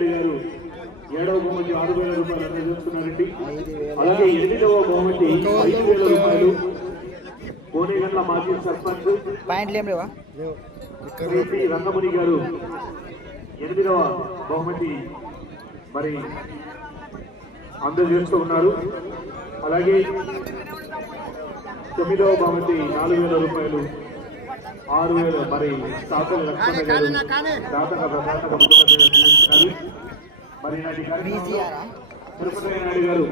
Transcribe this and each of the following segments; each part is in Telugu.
నాయుడు గారు ఏడవ బహుమతి ఆరు వేల రూపాయలు అందజేస్తున్నారండి అలాగే ఎనిమిదవ బహుమతి ఐదు వేల రూపాయలు. కోనేగండ్ల మాజీ సర్పంచ్. రంగముని గారు ఎనిమిదవ బహుమతి మరి అందజేస్తూ ఉన్నారు. అలాగే తొమ్మిదవ బహుమతి నాలుగు వేల రూపాయలు ఆరు వేల మరి అందిస్తున్నారు మరి తిరుపతి నాయుడు గారు.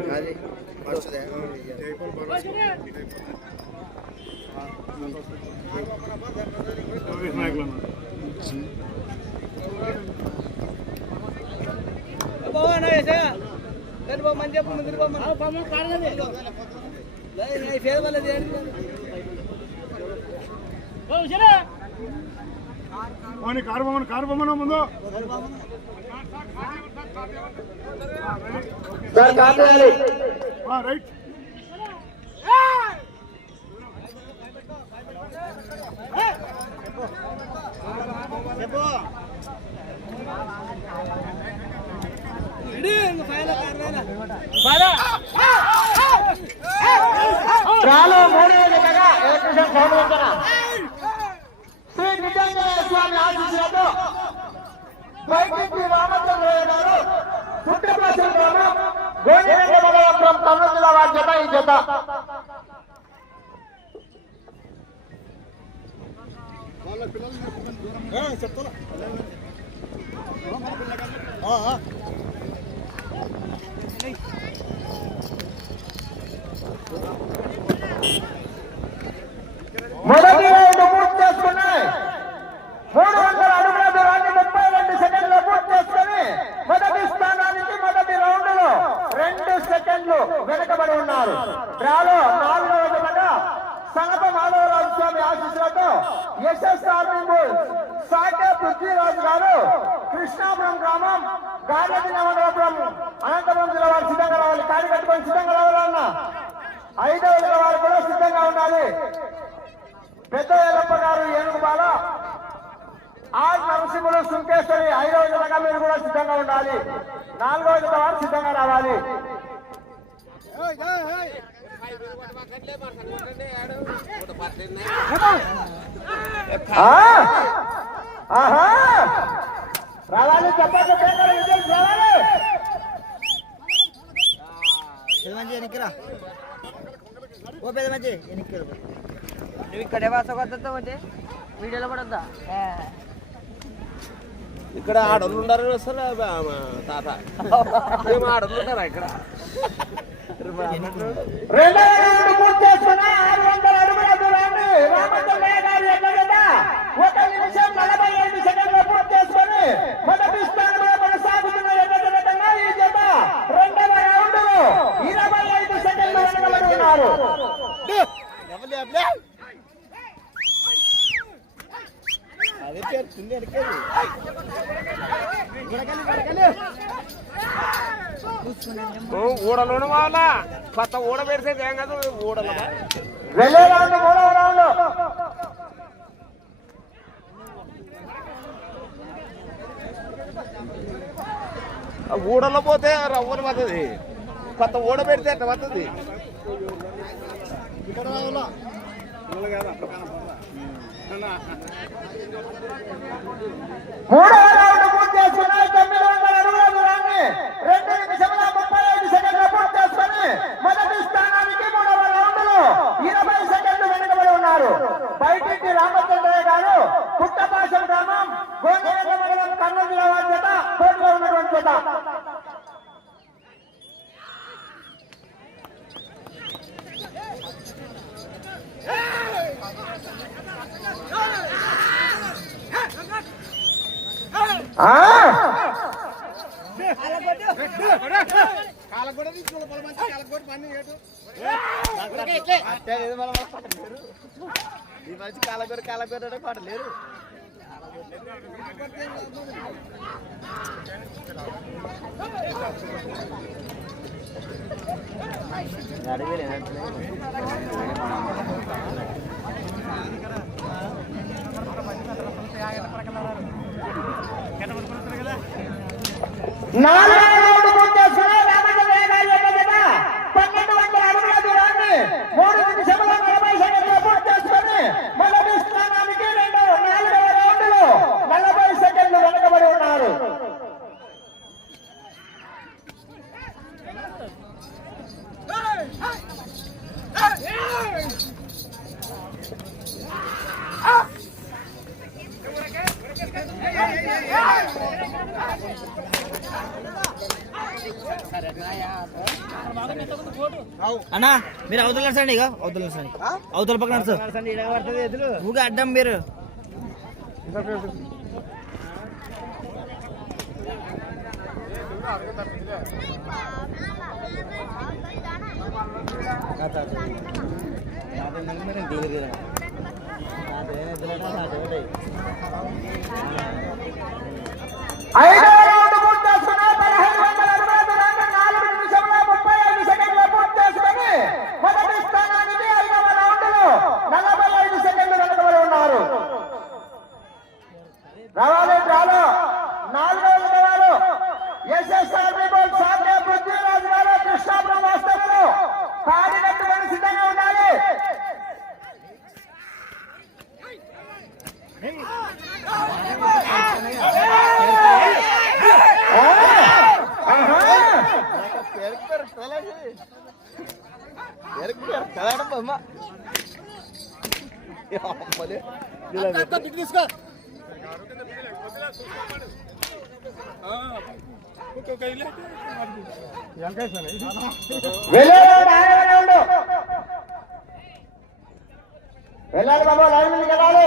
కారు బొమ్మను కారు బొమ్మను ముందు. రైట్. రాలో మూడవ జతగా ఎలక్ట్రిషన్ సౌండ్ వంచన శ్రీ బయటికి రామచంద్రయ్య గారు పుట్టప్రసం గ్రామం గోవింద మండలం తమిళ జిల్లా వారి జత ఈ జత రౌండ్ పూర్తి చేసుకున్నాయి మూడు వందల అడుగుల దూరాన్ని ముప్పై రెండు సెకండ్లు పూర్తి చేసుకుని మొదటి స్థానానికి మొదటి రౌండ్లో రెండు సెకండ్లు వెనుకబడి ఉన్నారు డ్రాలో నాలుగవ జతగా సంగత మాధవరాజు స్వామి ఆశీస్సులతో ఎస్ఎస్ఆర్ సాకే పృథ్వీరాజు గారు కృష్ణాపురం గ్రామం గార్లది మండలపురం అనంతపురం జిల్లా వారు సిద్ధంగా రావాలి కాడి కట్టుకొని సిద్ధంగా రావాలన్న ఐదవ వారు కూడా సిద్ధంగా ఉండాలి. పెద్ద ఎల్లప్ప గారు ఏనుగు బాల ఆర్ నరసింహుడు సుంకేశ్వరి ఐదవ జతగా మీరు కూడా సిద్ధంగా ఉండాలి. నాలుగవ జత వారు సిద్ధంగా రావాలి. రావాలి చెప్పండి రావాలి మంచి ఓ పెద్ద మంచి నువ్వు ఇక్కడే వాసకొద్దా ఒకటి వీడియోలో కూడా వద్దా ఇక్కడ ఆడలు ఉండరు అసలు తాత. ఏం ఆడలు ఉంటారా ఇక్కడ? ఒక నిమిషం నలభై ఐదు సెకండ్లు పూర్తి చేసుకుని మొదటి స్థానంలో కొనసాగుతున్న ఎన్నగదంగా ఈ జత రెండవ రౌండ్లో ఇరవై ఐదు సెకండ్లు వెనకబడి ఉన్నారు అదే పేరుతుంది అడిగేది వాళ్ళ కొత్త ఊడ పెడితే ఏం కాదు ఊడల వెళ్ళే రౌండ్ మూడవ రౌండ్. ఊడలో పోతే రవ్వలు పడుతుంది కొత్త ఊడ పెడితే ఎట్ట పడుతుంది మూడవ రౌండ్ పూర్తి చేసుకున్న తొమ్మిది వందల అడుగుల దూరాన్ని రెండు నిమిషముల మొదటి స్థానానికి మూడవ రౌండ్లో ఇరవై సెకండ్లు వెనుకబడి ఉన్నారు. బయటికి రామచంద్రయ్య గారు పుట్టపాశం గ్రామం గోంగేర మండలం కర్నూలు జిల్లా వారి చేత పోటీలో ఉన్నటువంటి చేత. వచ్చి కాలగొర కాలగొర పడలేరు నాలుగు నడచండి ఇక అవతల నడచండి అవతల పక్కన నడచండి అడ్డం మీరు. అయ్యా తీసుకో వెళ్ళాలి బాబా లైన్ వెళ్ళాలి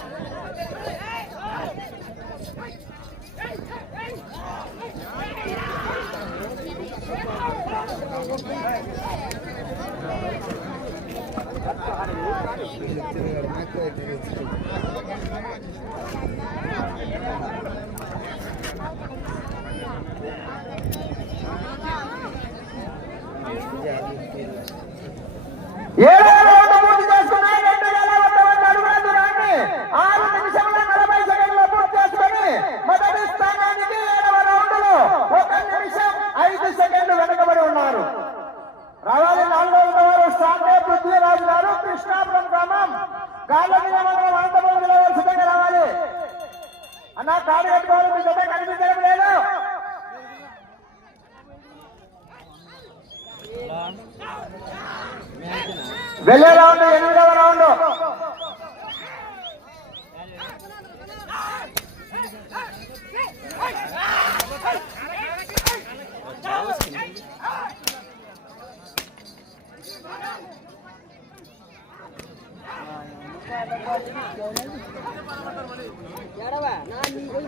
Yeah, వెళ్ళే రౌండ్ ఎనిమిదవ రౌండ్ ఎడవా నా నీ పోయి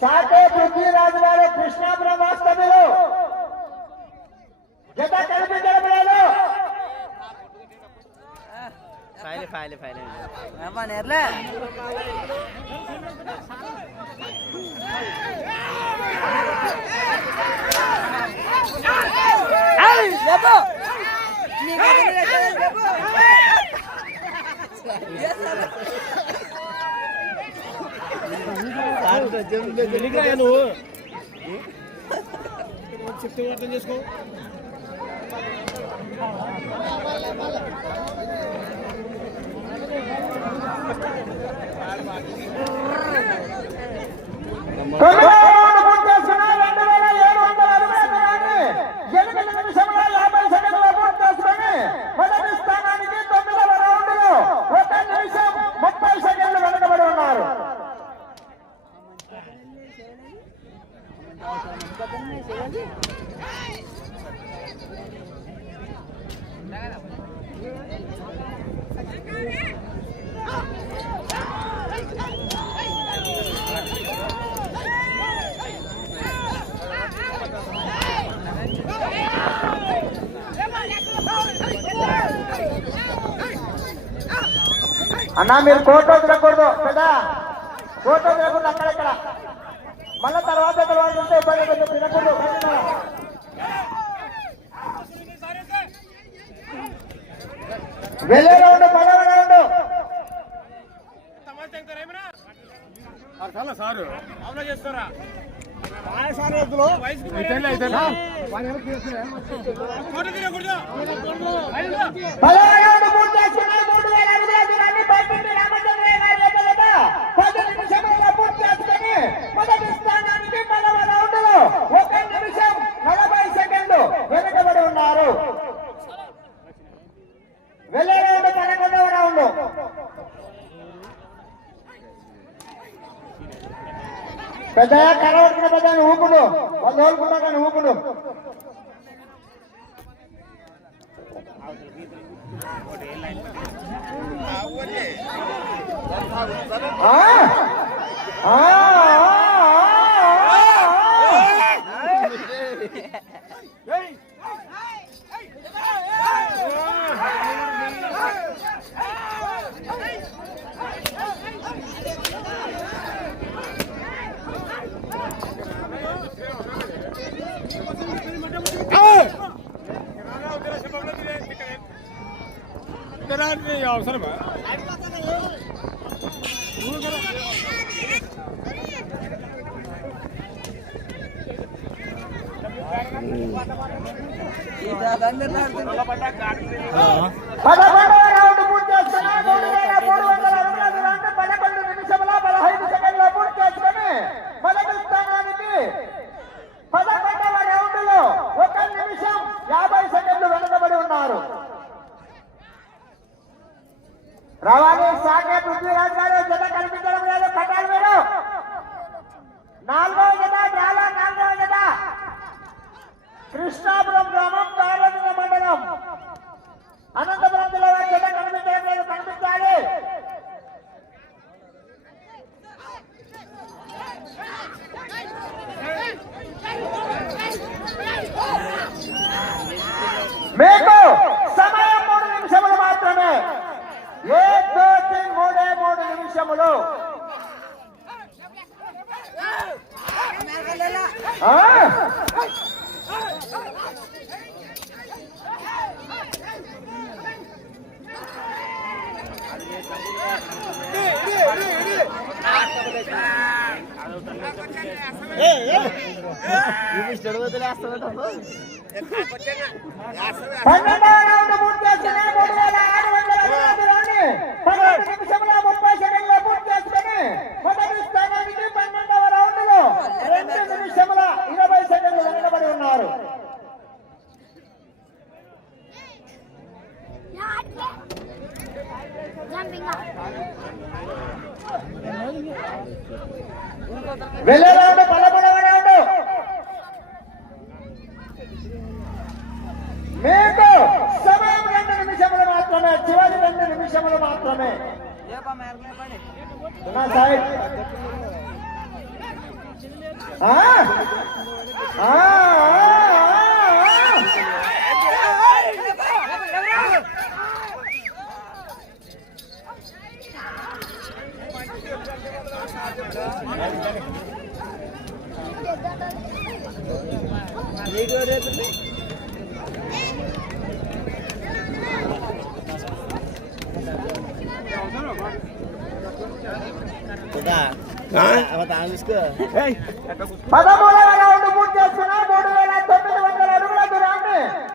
સાથે પૃથ્વીરાજ વારે કૃષ્ણાપુરા વાસ કરેલો જતા કલ્પી ગડબડેલો ફાઈલે ફાઈલે ફાઈલે આમાં એટલે આવી લેબો નીકળી લેબો યસ నువ్వు చెప్తే అర్థం చేసుకో Come on! అన్నా మీరు కోట వదలకూడదు కదా కోట వదలకూడదు అక్కడక్కడ. మళ్ళా తర్వాత తర్వాత ఉంటే ఇబ్బంది అవుతుంది. తినకూడదు. వెళ్ళే రౌండ్ పదవ రౌండ్ పదవ రౌండ్ ದಯಾ ಕರಾವಳ ಕಡೆ ಬದಾನೆ ಹೋಗುನು ಒಂದು ಹೋಲ್ ಗುಣಗಾನೆ ಹೋಗುನು ಹಾ ಹಾ ఆ. అవసరమా పదకొండవ రౌండ్ పూర్తి చేసుకుని మూడు వేల మూడు వందల అడుగుల దూరాన్ని పదకొండు నిమిషముల పదహైదు సెకండ్ల పూర్తి చేసుకుని మొదటి స్థానానికి పదకొండవ రౌండ్లో ఒక నిమిషం యాభై సెకండ్లు వెనుకబడి ఉన్నారు రవాణి సాగే పృథ్వీరాజ్ గారు జత కనిపించడం లేదు కట్టాలి మీరు నాలుగవ జత డ్రాలా నాలుగవ జత కృష్ణాపురం గ్రామం తారలింగ మండలం అనంతపురం జిల్లా వారి జత కనిపించడం లేదు కనిపించాలి మీకు సమయం మూడు నిమిషములు మాత్రమే ఏ దోసి మూడే మూడు నిమిషములు ఆ? పన్నెండవ రౌండ్ పూర్తి చేసుకుని మూడు వేల ఆరు వందల అరవై దూరాన్ని పన్నెండు నిమిషముల ముప్పై సెకండ్ల పూర్తి చేసుకుని మొదటి స్థానానికి పన్నెండవ రౌండ్లో రెండు నిమిషముల ఇరవై సెకండ్లు వెనకబడి ఉన్నారు. Jumping up. రౌండ్ మీకు సమయం రెండు నిమిషములు మాత్రమే చివరి రెండు నిమిషములు మాత్రమే. Sai. Ei, vai dar moral